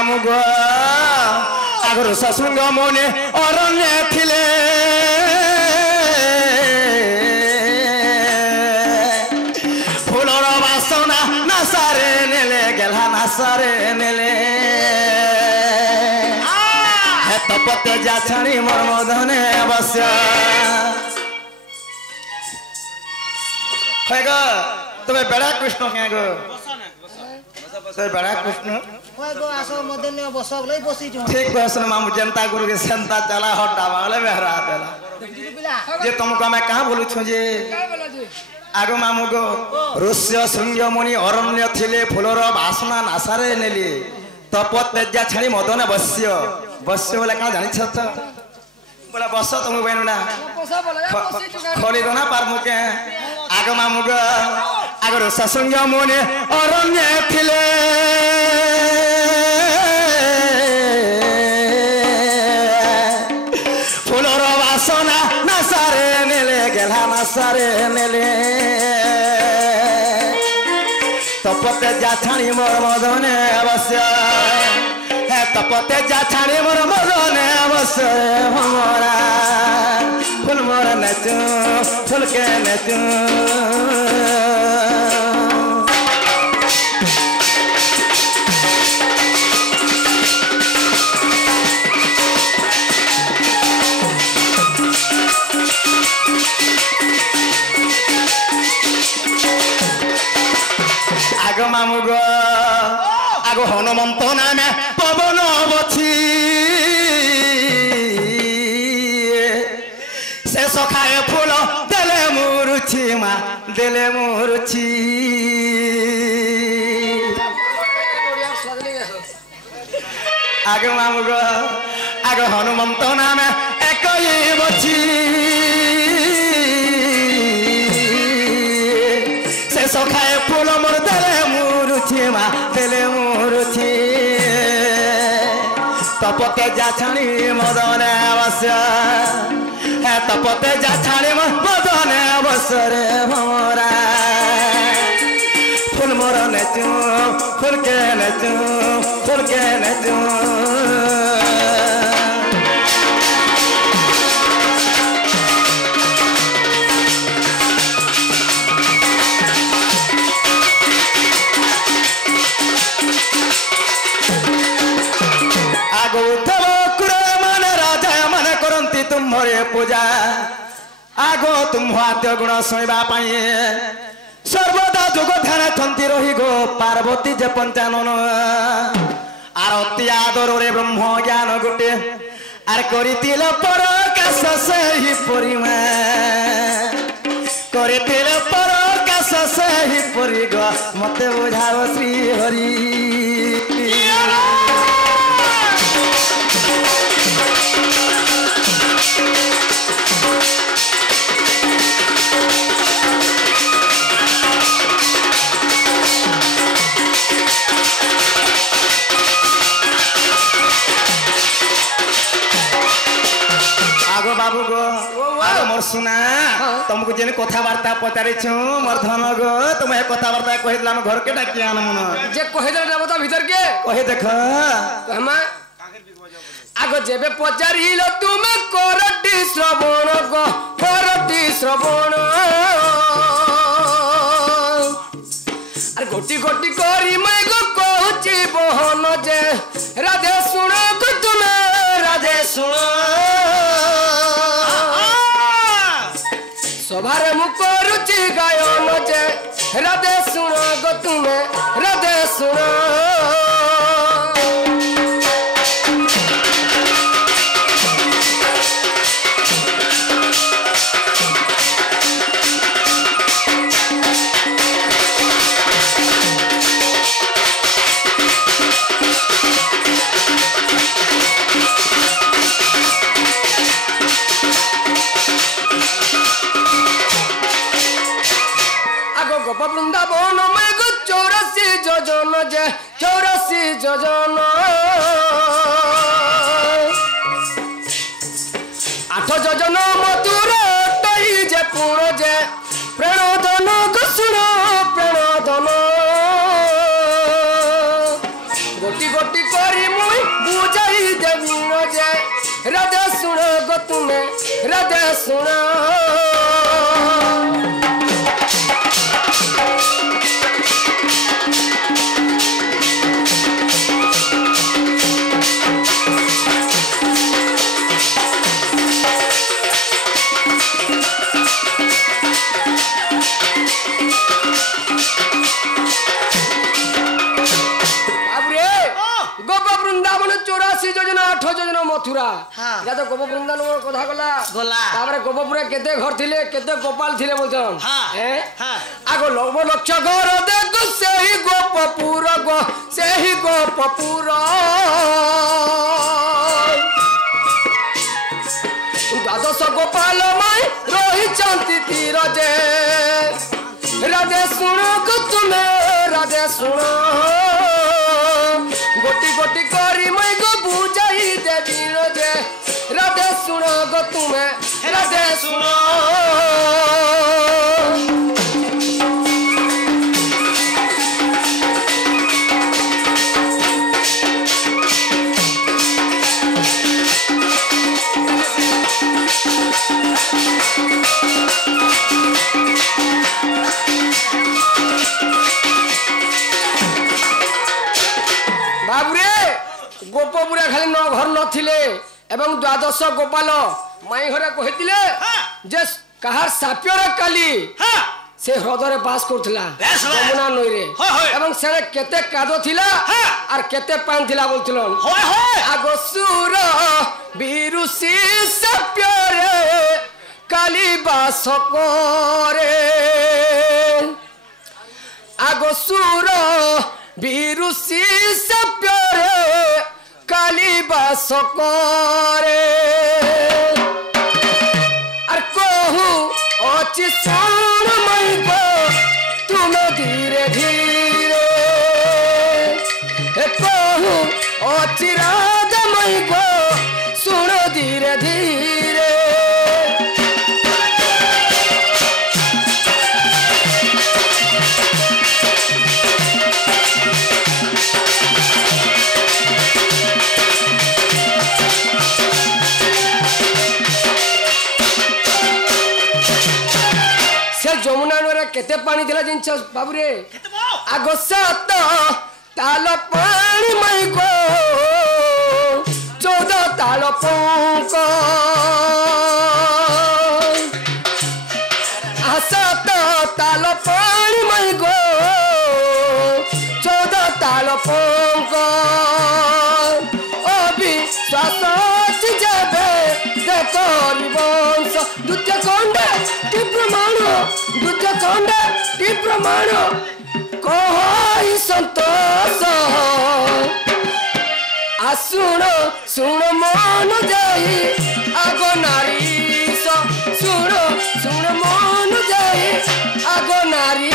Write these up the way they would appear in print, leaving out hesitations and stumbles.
मामू गो आगरो ससुंग मोने अरण्य थिले फुलर बासना नासारे नेले गेला नासारे नेले हे तपते जा छाणी मोर मदने अवश्य है गो तुम्हें बड़ा कृष्ण क्या गो से बड़ा कृष्ण ओए गो आसो मदने बसब लई बसी जो ठीक बसन मामू जनता गुरु के संता चला हटा वाले बेहरा देला जे तुमको मैं कहां बोलू छु जे आगो मामू गो ऋष्य शृंग मुनि अरण्य थिले फुलर बासना नासारे नेली तपत तेजा छाणी मदने बस्य बस्य बोले का जानि छ त बोला बस तुम बहन ना खोली दो ना पार मुके आगो मामू गो आगो ऋष्य शृंग मुनि अरण्य थिले फुलर बासना नासारे नेले गेला नासारे नेले तपते जा छाणी मोर मदने अवश्य हे तपते जा छाणी मोर मदने अवश्य हमरा फुल मोर नचू फुल के नचू आगो मामू गो आगो हनुमंत नामे पवन बछी से सखाए फूल देले मुरुची मा देले मुरुची आगो मामू गो आगो हनुमंत नामे एकई बछी से सखाए फूल मोर देले मुरुची मा देले मुरुची तपते जा छाणी मदने अवश्य हे तपते जा छाणी मदने अवश्य रे हमरा फूल मोर नेचू फूल के नेचू फूल के नेचू तुम्हारे पूजा आगो तुम्हारे गुण शुणा सर्वदा जोग ध्यान थंती रही गो पार्वती जे पंचानन आरती आदर रे ब्रह्म ज्ञान गुटे आर करितिल परकाश से ही परिमा करितिल परकाश से ही परि गो मते बुझाओ श्री हरि आगो बाबू गो आगो मोर सुना तुमको जेने कथावार्ता पचारि छु मोर धन गो तुम ए कथावार्ता कहि दिला घर के डाकी आन मन जे कहि दे बता भीतर के कहि देख कहमा आगो जेबे पचारिलो तुमे करटी श्रवण गो करटी श्रवण अरे गोटी गोटी करी मैं गो कहूची बहन जे राधे सुनो गो तुमे राधे सुनो सभारे मु करूची गायन जे राधे सुनो गो तुमे राधे सुनो वृंदावन में गो 84 योजन जे 84 योजन 8 योजन मधुर तई जे पुण जे प्रणोदन घोषण प्रणोदन गोटी गोटी करी राधे सुना मथुरा या तो गोप वृंदावन कथा गला तापर गोपपुरा केते घर थिले केते गोपाल थिले बोलछन आगो लव लक्ष घर देख सेही गोपपुर गो सेही गोपपुर द्वादश गोपाल माई रही चंती तीर जे राधे सुनो को तुम्हें राधे सुनो गोटी गोटी करी मैं गो बुझाई देवी जे राधे सुनो गो तुम्हें राधे सुनो गोपपुरा खाली न घर नथिले एवं द्वादश गोपाल माई घरे कहितिले जे कहार साप्यर काली से हृदय बास करथिला यमुना नई रे एवं से केते कादो थिला और केते पान थिला बोलथिलन आगो सुर बिरुसी साप्यर काली बास करे आगो सुर बिरुसी साप्यर काली बास करे और कहू अच्छी सुन मई को तुम धीरे धीरे कहू अच्छी राजा मई को सुन धीरे धीरे जमुना नरे केते पानी दिला जिंच बाबू रे आगो सात ताल पानी मई को 14 ताल पंक सात ताल पानी मई को 14 ताल पंक अभी श्वास जाबे देखो वंश द्वितीय खंड की प्रमाण द्वितीय खंड की प्रमाण कहि संतोष आसुण सुण मन जाई आगो नारी सुण सुण मन जाई आगो नारी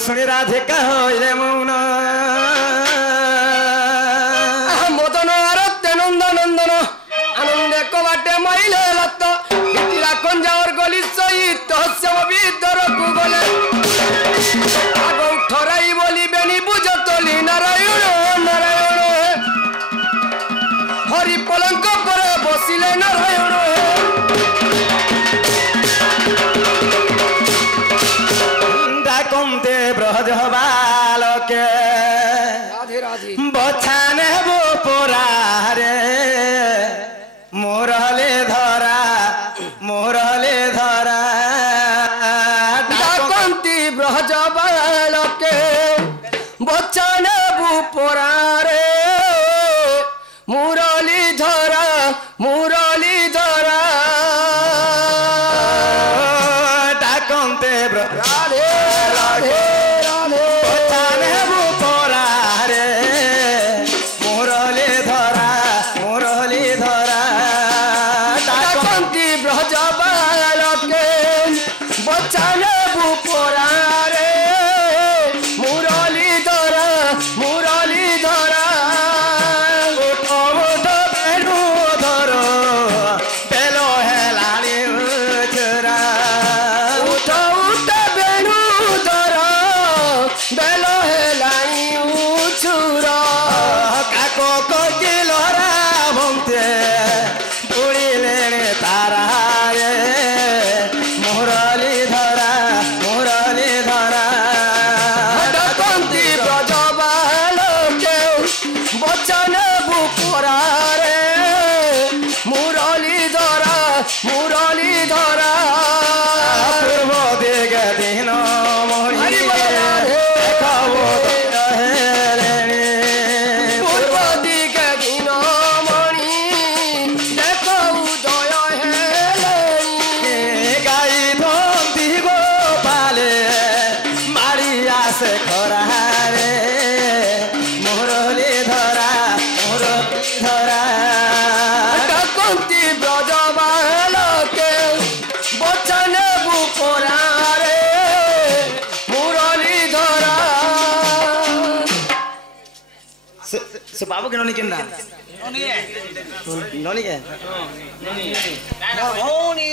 सुनी राधिका होइले मौन मदन आरत्य नंद नंदन आनंद कबाटे माइले लत इतिरा कंजावर गली सहित सब भीतर को गले आगो ठराई बोली बेनी बुझतली नारायण नारायण हरि पलंक पर बसिले नारायण डाकमते ब्रज बालके राधे राधे बछाने बो पोरारे मोरले धरा डाकंती ब्रज बालके बछाने बो पोरारे मुरली धरा डाकमते राधे राधे राधे बछाने बो पोरारे मोरले धरा डाकंती ब्रज बालके বচনে বুপরারে মুরলি ধরা উঠো উঠো বেণু ধর বেল হেলানি চোরা উঠ উঠ বেণু ধরা বেল হেলানি উছুরা কাকো কোকিলরা ভঙ্গে উড়িলে তারা রে মুরলি ধরা ডাকন্তি ব্রজবালকে বচনে বুপরারে মুরলি ধরা পূর্ব দিকে দিন মণি হরি বল রাধে। দেখাবো হেলেনি পূর্ব দিকে দিন মণি দেখো উদয় হেলেনি গাই ধন্তি গোপালে মারি আসে খরারে মুরলি ধরা ডাকন্তি ব্রজবালকে বচনে বুপরারে মুরলি ধরা সে বাবু কেন নি কেনা ননি কে ভৌনি